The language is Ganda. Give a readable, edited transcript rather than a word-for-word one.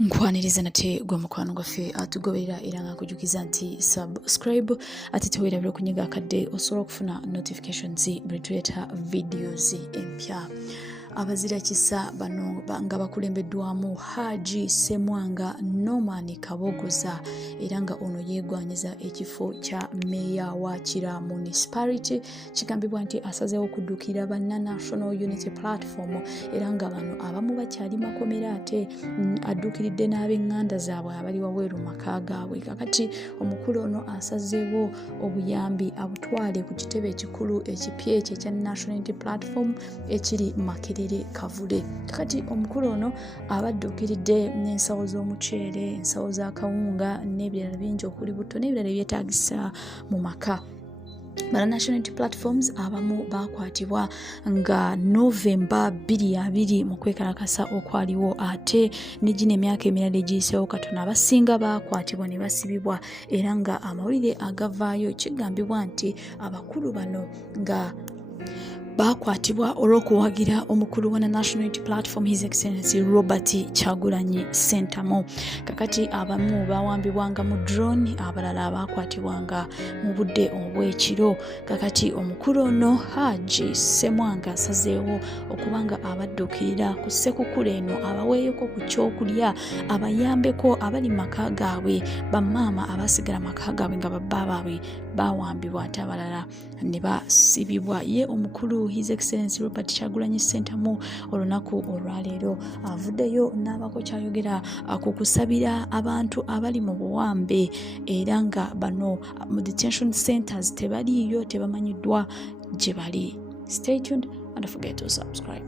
Nkwaniriza nate gwe mukwano gwaffe atugoberera era nga kujukiza nti subscribe ate teweerabira okunyiga akadde osobola okufuna notifications buli tuleeta videos empya. Abazira kisa bano nga bakulembeddwamu Hajji Ssemwanga Norman Kabogoza era nga ono yeegwanyiza ekifo kya meya wa Kira Municipality. Kigambibwa nti asazeewo okuddukira Bana National Unity Platform era nga bano abamu bakyali makomera ate Adukilidde n'ab'enganda zaabwe abali waweeru maka gaabwe. Kakati omukulu ono asazeewo obuyambi abutwale ku kitebe ekikulu ekipya ekya National Unity Platform ekiri Makerere Kavule. Kakati omukulu ono abaddukilidde n'ensawo z'omuceere, ensawo za kawunga n'ebirala bingi okuli butto n'ebirala byetaagisa mu maka. Bana National Unity Platforms abamu bakwatibwa nga November 22 mu kwekalakasa okwaliwo ate ne gino emyaka emirala egiyiseewo katono abasinga bakwatibwa ne basibibwa era nga amawulire agavaayo kigambibwa nti abakulu bano nga bakwatibwa olw'okuwagira omukulu wa National Unity Platform His Excellency Robert Kyagulanyi Ssentamu. Kakati abamu bawambibwanga mu drone, abalala bakwatibwanga mu budde obw'ekiro. Kakati omukulu ono Hajji Ssemwanga asazeewo okubanga abaddukirira ku ssekukkulu eno abaweeyeko ku kyokulya abayambeko abali maka gaabwe, bamaama abasigala maka gaabwe nga babba baabwe bawambibwa ate abalala ne basibibwa. Ye omukulu His Excellency Robert Kyagulanyi Ssentamu olunaku olwaleero avuddeyo n'abako kyayogera ku kusabira abantu abali mu buwambe era nga bano mu detention centers tebaliyo, tebamanyiddwa gye bali. Stay tuned and don't forget to subscribe.